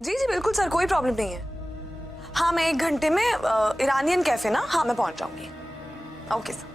जी जी बिल्कुल सर, कोई प्रॉब्लम नहीं है। हाँ मैं 1 घंटे में ईरानियन कैफे ना, हाँ मैं पहुंच जाऊंगी। Okay sir.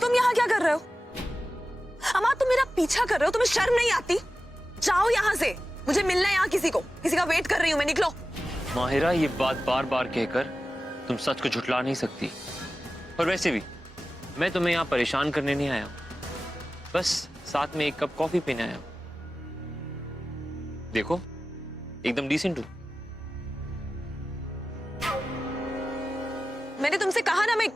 तुम यहाँ क्या कर रहे हो? अमा तुम मेरा पीछा कर रहे हो, तुम्हें शर्म नहीं आती? जाओ यहाँ से, मुझे मिलना है यहाँ किसी का वेट कर रही हूँ मैं, निकलो। माहिरा, ये बात बार बार कहकर तुम सच को झुठला नहीं सकती। और वैसे भी मैं तुम्हें यहाँ परेशान करने नहीं आया हूँ, बस साथ में 1 कप कॉफी पीने आया हूँ। देखो एकदम डिसेंट हूँ। मैंने तुमसे कहा ना मैं।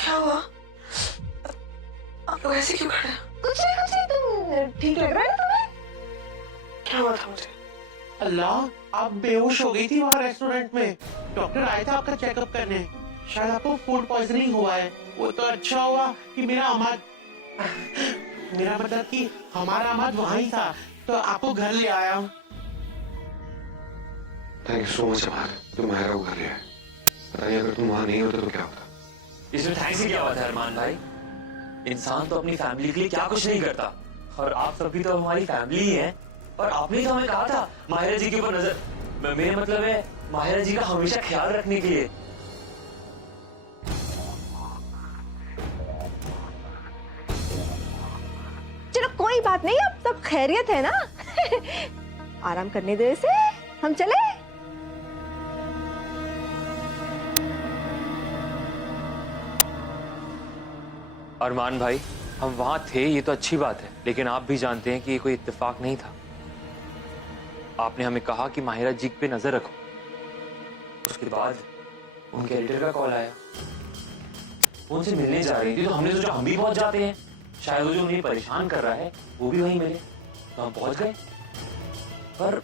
क्या हुआ? आप लोग ऐसे क्यों खड़े हैं? कुछ नहीं, तुम ठीक लग रहा है ना तुम्हें? क्या हुआ था मुझे? अल्लाह, आप बेहोश हो गई थी वहाँ रेस्टोरेंट में। डॉक्टर आए थे आपका चेकअप करने। शायद आपको फूड पॉइजनिंग हुआ है। वो तो अच्छा हुआ कि मेरा मतलब कि हमारा अहमद वहीं था, तो आपको घर ले आया हूँ। थैंक यू सो मच अमर, तुम माहिरा को घर ले आए। पता नहीं अगर तुम वहाँ नहीं होते तो क्या होता। इसमें थैंक्स की क्या बात है अरमान भाई? इंसान तो अपनी फैमिली के लिए क्या कुछ नहीं करता, और आप सभी तो हमारी फैमिली ही हैं। और आपने तो हमें कहा था माहिरा जी के ऊपर नजर, मेरा मतलब है माहिरा जी का हमेशा ख्याल रखने के लिए। चलो कोई बात नहीं, अब सब खैरियत है ना। आराम करने दो इसे, हम चले। अरमान भाई, हम वहां थे ये तो अच्छी बात है, लेकिन आप भी जानते हैं कि ये कोई इत्तेफाक नहीं था। आपने हमें कहा कि माहिरा जी पे नजर रखो, उसके बाद उनके एडिटर का कॉल आया, वो उनसे मिलने जा रही थी, तो हमने सोचा हम भी पहुंच जाते हैं, शायद वो जो उन्हें परेशान कर रहा है वो भी वहीं मिले। तो हम पहुंच गए, पर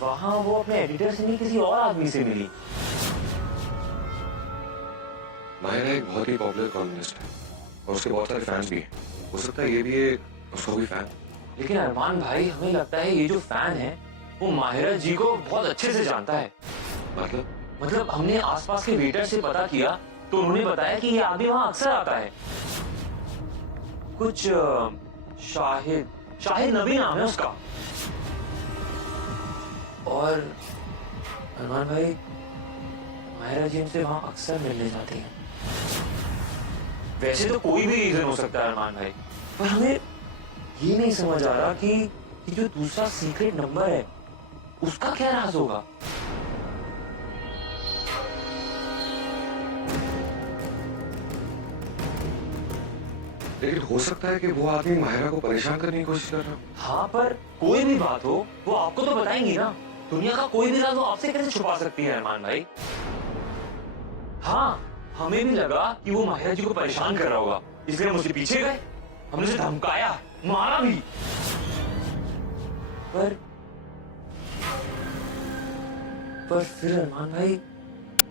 वहां वो अपने एडिटर से नहीं किसी और आदमी से मिली। माहिरा एक बहुत ही पॉपुलर कॉलमिस्ट है और उसके बहुत सारे फैंस भी हैं। हो सकता है ये भी एक उसका भी फैन। लेकिन अरमान भाई, हमें लगता है ये जो फैन है वो माहिरा जी को बहुत अच्छे से जानता है। मतलब हमने आसपास के वेटर से पता किया तो उन्होंने बताया कि ये आदमी वहां अक्सर आता है। कुछ शाहिद नबी नाम है उसका। और अरमान भाई, माहिरा जी उनसे वहां अक्सर मिलने जाती हैं। वैसे तो कोई भी रीजन हो सकता है अरमान भाई, पर हमें ये नहीं समझ आ रहा कि जो दूसरा सीक्रेट नंबर है उसका क्या राज होगा। लेकिन हो सकता है कि वो आदमी माहिरा को परेशान करने की कोशिश कर रहा हो। हाँ, पर कोई भी बात हो वो आपको तो बताएंगी ना। दुनिया का कोई भी राज वो आपसे कैसे छुपा सकती है अरमान भाई? हाँ, हमें भी लगा कि वो माहिरा जी को परेशान कर रहा होगा, इसलिए हम उसके पीछे गए, हमने उसे धमकाया, मारा भी। पर फिर अरमान भाई,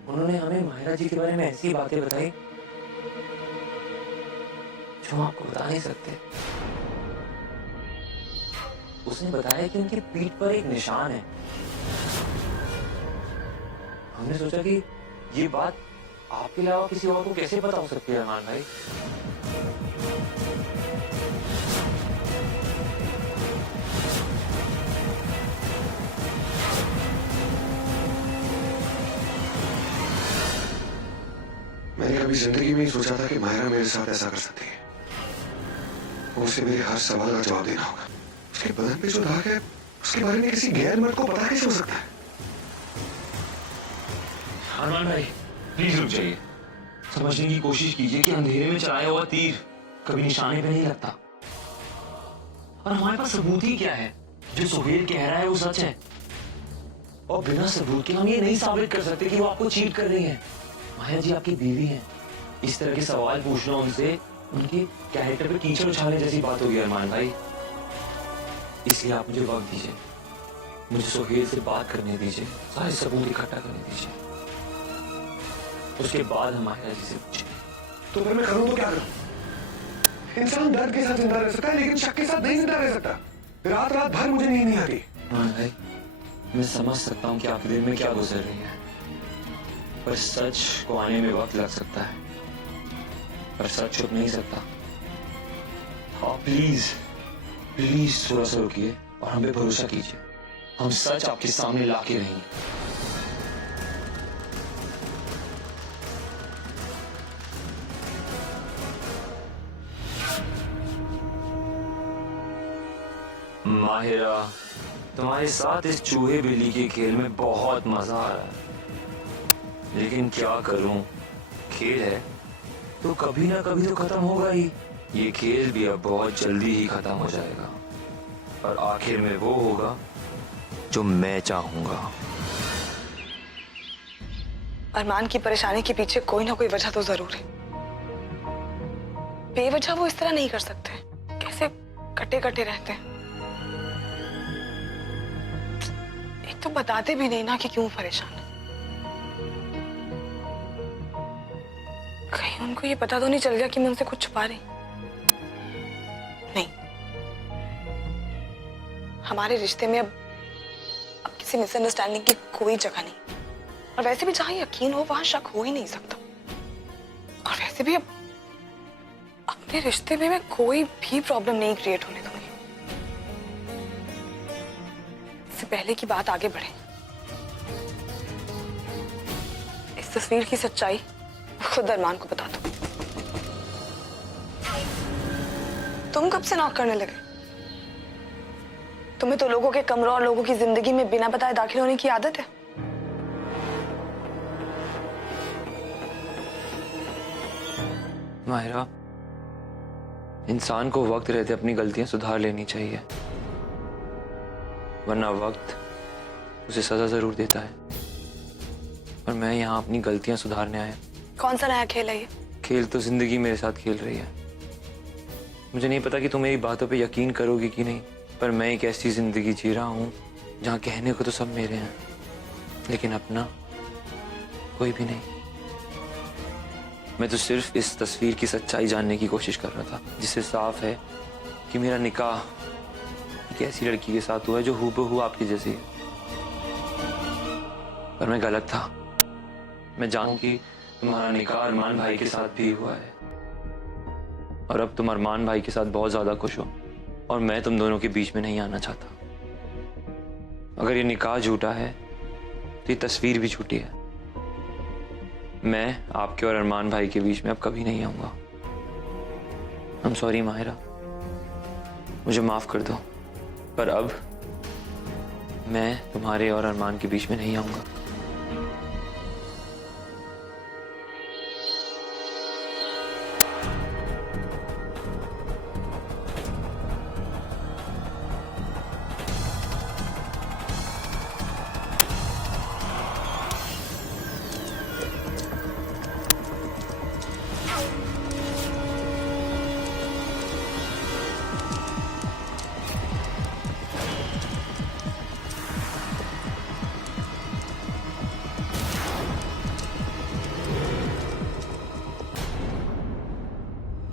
उन्होंने हमें माहिरा जी के बारे में ऐसी बातें बताई जो हम आपको बता नहीं सकते। उसने बताया कि उनकी पीठ पर एक निशान है। हमने सोचा कि ये बात आपके अलावा किसी और को कैसे पता हो सकती है अरमान भाई? मैंने कभी जिंदगी में ही सोचा था कि माहिरा मेरे साथ ऐसा कर सकती है। उसे मेरे हर सवाल का जवाब देना होगा। उसके बदन पे जो दाग है उसके बारे में किसी गैर मर्द को पता कैसे हो सकता है? अरमान भाई प्लीज रुक जाइए। समझने की कोशिश कीजिए कि अंधेरे में चलाया हुआ तीर कभी निशाने पे नहीं लगता। और हमारे पास सबूत ही क्या है? जो सुहेल कह रहा है वो सच है। और बिना सबूत के हम ये नहीं साबित कर सकते कि वो आपको चीट कर रही है। माया जी आपकी बीवी है। इस तरह के सवाल पूछना उनसे उनके कैरेक्टर पे कीचड़ उछालने जैसी बात होगी अरमान भाई। इसलिए आप मुझे वक्त दीजिए, मुझे सुहेल से बात करने दीजिए, सारे सबूत इकट्ठा करने दीजिए, उसके बाद हम माया जी से पूछेंगे। तो फिर मैं करूं तो क्या करूं? इंसान दर्द के साथ जिंदा रह सकता है लेकिन शक के साथ नहीं जिंदा रह सकता। रात रात भर मुझे नींद नहीं आती। अरमान भाई मैं समझ सकता हूँ कि आपके दिल में क्या गुजर रही है, पर सच को आने में वक्त लग सकता है, पर सच छुप नहीं सकता। आप प्लीज प्लीज थोड़ा सा रुकिए और हम पे भरोसा कीजिए। हम सच आपके सामने लाके रहेंगे। माहिरा, तुम्हारे साथ इस चूहे बिल्ली के खेल में बहुत मजा आ रहा है, लेकिन क्या करूं, खेल है तो कभी ना कभी तो खत्म होगा ही। ये खेल भी अब बहुत जल्दी ही खत्म हो जाएगा और आखिर में वो होगा जो मैं चाहूंगा। अरमान की परेशानी के पीछे कोई ना कोई वजह तो जरूर है। बेवजह वो इस तरह नहीं कर सकते। कैसे कटे कटे रहते हैं। एक तो बताते भी नहीं ना कि क्यों परेशान है। कहीं उनको ये पता तो नहीं चल गया कि मैं उनसे कुछ छुपा रही? नहीं, हमारे रिश्ते में अब किसी मिसअंडरस्टैंडिंग की कोई जगह नहीं। और वैसे भी जहां यकीन हो वहां शक हो ही नहीं सकता। और वैसे भी अब अपने रिश्ते में मैं कोई भी प्रॉब्लम नहीं क्रिएट होने दूंगी। इससे पहले की बात आगे बढ़े, इस तस्वीर की सच्चाई खुद अरमान को बता दो। तुम कब से नॉक करने लगे? तुम्हें तो लोगों के कमरों और लोगों की जिंदगी में बिना बताए दाखिल होने की आदत है। माहिरा, इंसान को वक्त रहते अपनी गलतियां सुधार लेनी चाहिए, वरना वक्त उसे सजा जरूर देता है। और मैं यहाँ अपनी गलतियां सुधारने आया। कौन सा नया खेल है ये? खेल तो जिंदगी मेरे साथ खेल रही है। मुझे नहीं पता कि तुम मेरी बातों पे यकीन करोगी कि नहीं, पर मैं एक ऐसी जिंदगी जी रहा हूँ जहाँ कहने को तो सब मेरे हैं, लेकिन अपना कोई भी नहीं। मैं तो सिर्फ इस तस्वीर की सच्चाई जानने की कोशिश कर रहा था, जिससे साफ है कि मेरा निकाह एक ऐसी लड़की के साथ हुआ है जो हूबहू आपकी जैसी है। पर मैं गलत था। मैं जानूं कि तुम्हारा निकाह अरमान भाई के साथ भी हुआ है, और अब तुम अरमान भाई के साथ बहुत ज्यादा खुश हो, और मैं तुम दोनों के बीच में नहीं आना चाहता। अगर ये निकाह झूठा है तो ये तस्वीर भी झूठी है। मैं आपके और अरमान भाई के बीच में अब कभी नहीं आऊंगा। I'm sorry माहिरा, मुझे माफ कर दो, पर अब मैं तुम्हारे और अरमान के बीच में नहीं आऊंगा।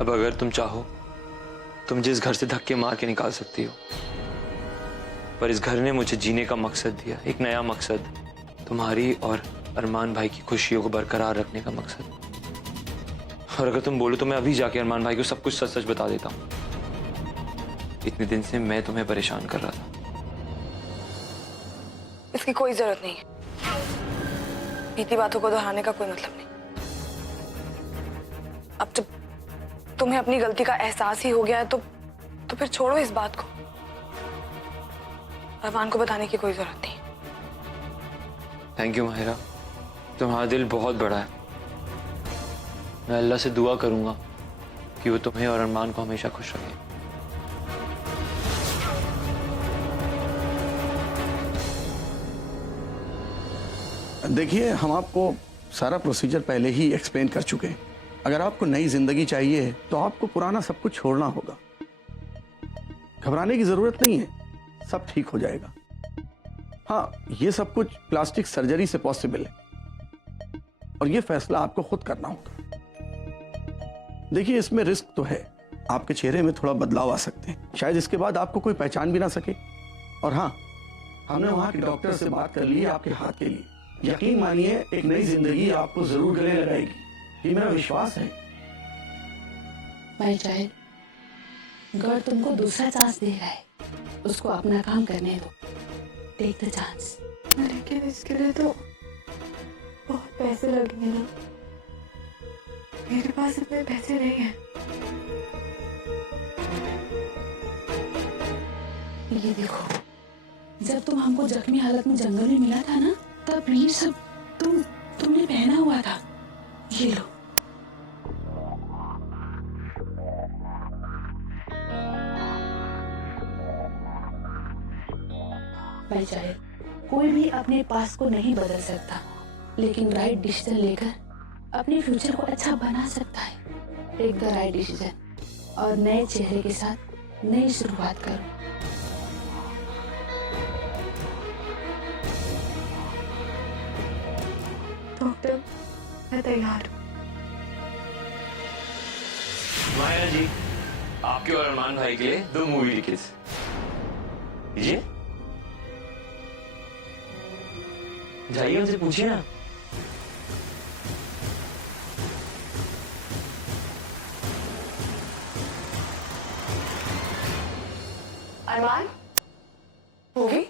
अब अगर तुम चाहो तो मुझे इस घर से धक्के मार के निकाल सकती हो, पर इस घर ने मुझे जीने का मकसद दिया, एक नया मकसद, तुम्हारी और अरमान भाई की खुशियों को बरकरार रखने का मकसद। और अगर तुम बोलो तो मैं अभी जाके अरमान भाई को सब कुछ सच सच बता देता हूँ। इतने दिन से मैं तुम्हें परेशान कर रहा था। इसकी कोई जरूरत नहीं है। बीती बातों को दोहराने का कोई मतलब नहीं। अब जब तुम्हें अपनी गलती का एहसास ही हो गया है तो फिर छोड़ो इस बात को। अरमान को बताने की कोई जरूरत नहीं। थैंक यू माहिरा, तुम्हारा दिल बहुत बड़ा है। मैं अल्लाह से दुआ करूंगा कि वो तुम्हें और अरमान को हमेशा खुश रखे। देखिए, हम आपको सारा प्रोसीजर पहले ही एक्सप्लेन कर चुके हैं। अगर आपको नई जिंदगी चाहिए तो आपको पुराना सब कुछ छोड़ना होगा। घबराने की जरूरत नहीं है, सब ठीक हो जाएगा। हाँ, ये सब कुछ प्लास्टिक सर्जरी से पॉसिबल है और ये फैसला आपको खुद करना होगा। देखिए, इसमें रिस्क तो है, आपके चेहरे में थोड़ा बदलाव आ सकते हैं, शायद इसके बाद आपको कोई पहचान भी ना सके। और हाँ, हमने वहां के डॉक्टर से बात कर ली है आपके हाथ के लिए। यकीन मानिए, एक नई जिंदगी आपको जरूर गले लगाएगी, ये मेरा विश्वास है। भाई चाहे गॉड तुमको दूसरा चांस दे रहा है, उसको अपना काम करने दो। Take the chance. लेकिन इसके लिए तो बहुत पैसे लगेंगे ना, मेरे पास इतने पैसे नहीं हैं। ये देखो, जब तुम हमको जख्मी हालत में जंगल में मिला था ना, तब ये सब तुमने पहना हुआ था। ये लो। भाई चाहे कोई भी अपने पास को नहीं बदल सकता, लेकिन राइट डिसीजन लेकर अपने फ्यूचर को अच्छा बना सकता है। टेक द राइट डिसीजन और नए चेहरे के साथ नई शुरुआत करो। डॉक्टर, मैं तैयार हूँ। माहिरा जी, आपके और अरमान भाई के लिए 2 मूवी टिकट्स। लीजिए, जाइए उनसे पूछिए ना। अरमान, मूवी?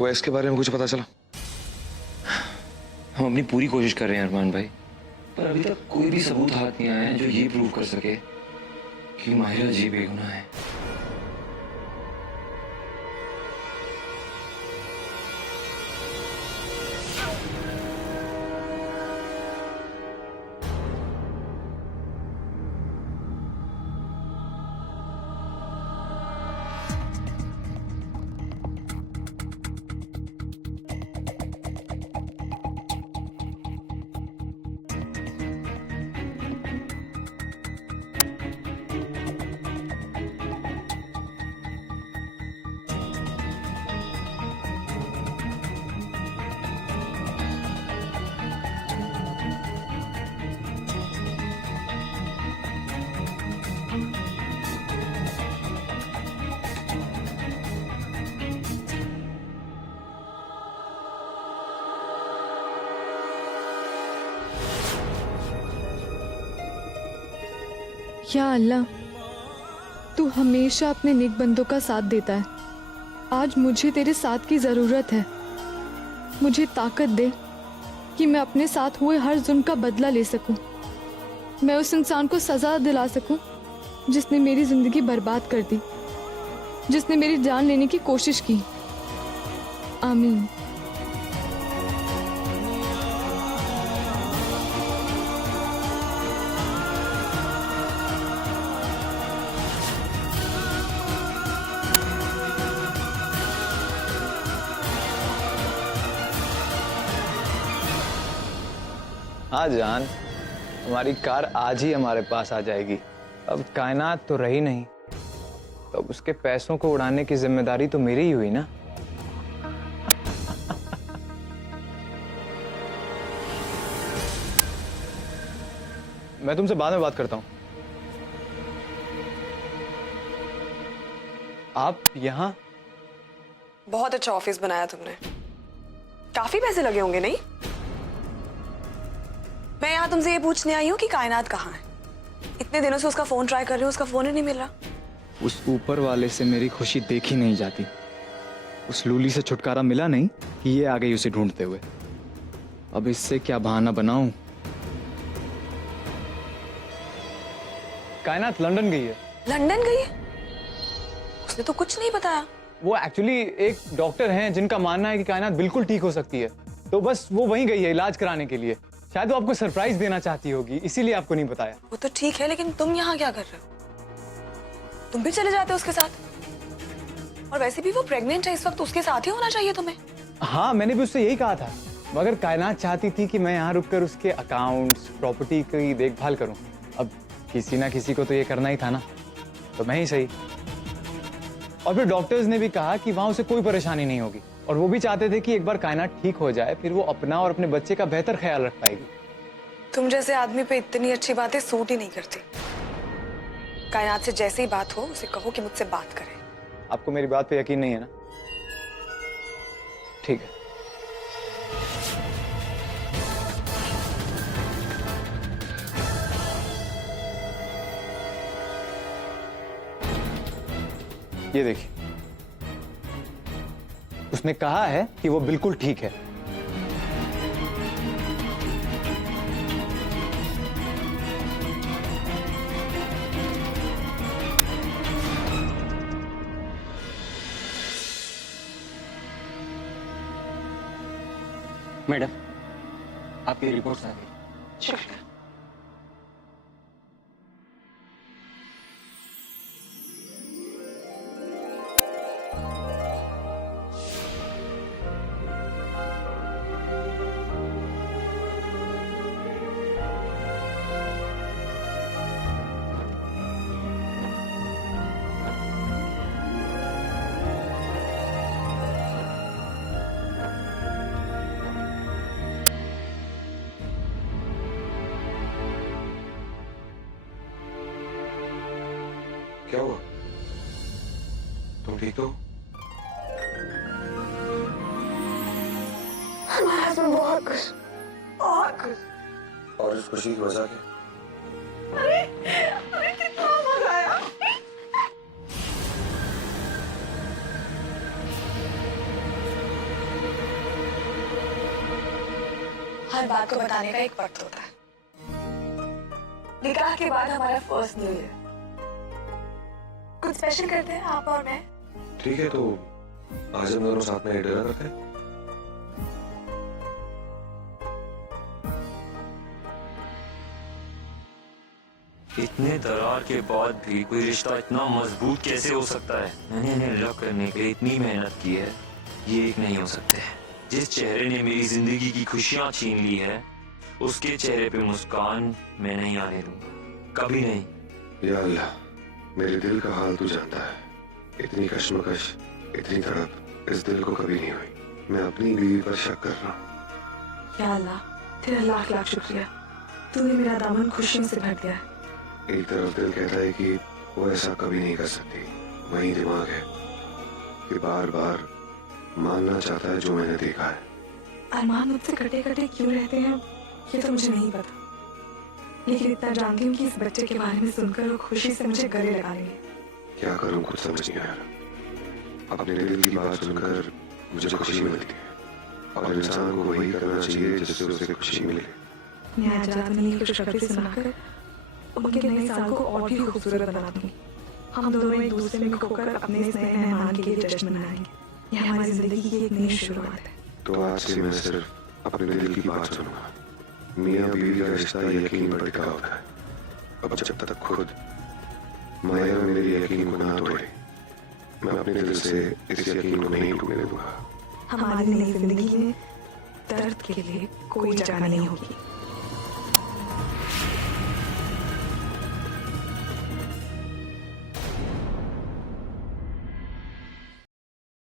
वो इसके बारे में कुछ पता चला? हम अपनी पूरी कोशिश कर रहे हैं अरमान भाई, पर अभी तक कोई भी सबूत हाथ नहीं आया है जो ये प्रूव कर सके कि माहिरा जी बेगुनाह है। या अल्लाह, तू हमेशा अपने नेक बंदों का साथ देता है। आज मुझे तेरे साथ की ज़रूरत है। मुझे ताकत दे कि मैं अपने साथ हुए हर जुल्म का बदला ले सकूं। मैं उस इंसान को सज़ा दिला सकूं जिसने मेरी ज़िंदगी बर्बाद कर दी, जिसने मेरी जान लेने की कोशिश की। आमीन। हाँ जान, हमारी कार आज ही हमारे पास आ जाएगी। अब कायनात तो रही नहीं, तो अब उसके पैसों को उड़ाने की जिम्मेदारी तो मेरी ही हुई ना। मैं तुमसे बाद में बात करता हूं। आप यहाँ? बहुत अच्छा ऑफिस बनाया तुमने। काफी पैसे लगे होंगे नहीं? मैं यहाँ तुमसे ये पूछने आई हूँ कि कायनात कहाँ है। इतने दिनों से उसका फोन ट्राई कर रही हूँ, उसका फोन ही नहीं मिल रहा। उस ऊपर वाले से मेरी खुशी देखी नहीं जाती। उस लूली से छुटकारा मिला नहीं कि ये आ गई उसे ढूंढते हुए। अब इससे क्या बहाना बनाऊं? कायनात लंदन गई है। लंदन गई है? उसने तो कुछ नहीं बताया। वो एक्चुअली एक डॉक्टर हैं जिनका मानना है कि कायनात बिल्कुल ठीक हो सकती है, तो बस वो वहीं गई है इलाज कराने के लिए। शायद वो आपको सरप्राइज देना चाहती होगी, इसीलिए आपको नहीं बताया। वो तो ठीक है, लेकिन तुम यहाँ क्या कर रहे हो? तुम भी चले जाते हो उसके साथ। और वैसे भी वो प्रेग्नेंट है इस वक्त, उसके साथ ही होना चाहिए तुम्हें। हाँ, मैंने भी उससे यही कहा था, मगर कायनात चाहती थी कि मैं यहाँ रुककर उसके अकाउंट्स, प्रॉपर्टी की देखभाल करूँ। अब किसी ना किसी को तो ये करना ही था ना, तो मैं ही सही। और फिर डॉक्टर्स ने भी कहा कि वहां उसे कोई परेशानी नहीं होगी, और वो भी चाहते थे कि एक बार कायनात ठीक हो जाए, फिर वो अपना और अपने बच्चे का बेहतर ख्याल रख पाएगी। तुम जैसे आदमी पे इतनी अच्छी बातें सूट ही नहीं करती। कायनात से जैसे ही बात हो उसे कहो कि मुझसे बात करे। आपको मेरी बात पे यकीन नहीं है ना? ठीक है। ये देखिए, उसने कहा है कि वो बिल्कुल ठीक है। मैडम, आपकी रिपोर्ट्स आ गई। शुक्रिया। क्या हुआ? तुम ठीक हो? हमारा हस्बैंड बहुत खुश, बहुत खुश। और इस खुशी की वजह क्या? अरे कितना मजा आया। हर बात को बताने का एक वक्त होता है। निकाह के बाद हमारा फर्स्ट न्यू ईयर। कुछ स्पेशल करते हैं आप और मैं। ठीक है, तो आज हम दोनों साथ में डिनर करते हैं। इतने दरार के बाद भी कोई रिश्ता इतना मजबूत कैसे हो सकता है? मैंने इन्हें अलग करने के लिए इतनी मेहनत की है, ये एक नहीं हो सकते। जिस चेहरे ने मेरी जिंदगी की खुशियां छीन ली है, उसके चेहरे पे मुस्कान मैं नहीं आने दूंगा, कभी नहीं। या अल्लाह, मेरे दिल का हाल तू जानता है। इतनी कश्मकश, इतनी तड़प इस दिल को कभी नहीं हुई। मैं अपनी बीवी पर शक कर रहा हूँ। या अल्लाह, तेरा लाख लाख शुक्रिया, तूने मेरा दामन खुशियों से भर दिया है। एक तरफ दिल कहता है कि वो ऐसा कभी नहीं कर सकती, वहीं दिमाग है कि बार बार मानना चाहता है जो मैंने देखा है। अरमान मुझसे कटे कटे क्यों रहते हैं ये तो मुझे नहीं पता, लेकिन इतना जानती हूँ कि इस बच्चे के बारे में सुनकर वो खुशी से मुझे गले लगा लेंगे। क्या करूँ कुछ समझ नहीं आ रहा। अपने दिल की बात सुनकर मुझे खुशी मिलती है, और इंसान को वही करना चाहिए जिससे उसे खुशी मिले। मैं आज रात में खुशखबरी सुनाकर उनके नए साल को और भी खूबसूरत बना दूंगी। हम दोनों एक दूसरे में खोकर अपने इस नए मेहमान के लिए जश्न मनाएंगे। यह हमारी जिंदगी की एक नई शुरुआत है। तो आज से मैं सिर्फ अपने दिल की बात सुनूंगा। मियाँ बीवी का रिश्ता यकीन पर टिका होता है। अब जब तक खुद माया मेरे यकीन को ना तोड़े, मैं अपने दिल से इस यकीन को नहीं टूटने दूंगा। हमारी नई जिंदगी में दर्द के लिए कोई जगह नहीं होगी।